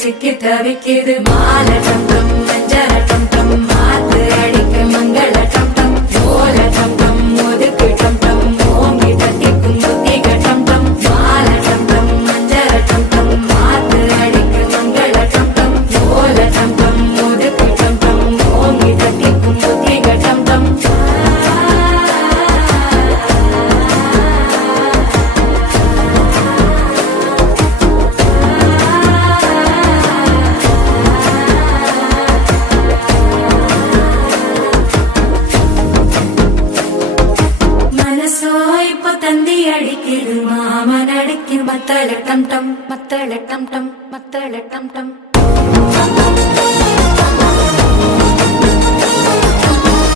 சிக்கி தவிக்குது மாலை டம் டம் மஞ்சள டம் டம் மாத்து அடிக்க மங்கள டம் டம் ஓல டம் டம் ஒதுக்கு டம் டம் ஓங்கி தட்டிக்கும் புத்திக டம் டம் மாலை டம் டம் மஞ்சள டம் டம் மாத்து அடிக்க மங்கள டம் டம் ஓல டம் டம் ஒதுக்கு டம் டம் ஓங்கி தட்டிக்கும் புத்திக டம் டம் தந்தி அடிக்குது மாமன் அடிக்கு மத்தள டம் டம் மத்தள டம் டம் மத்தள டம் டம்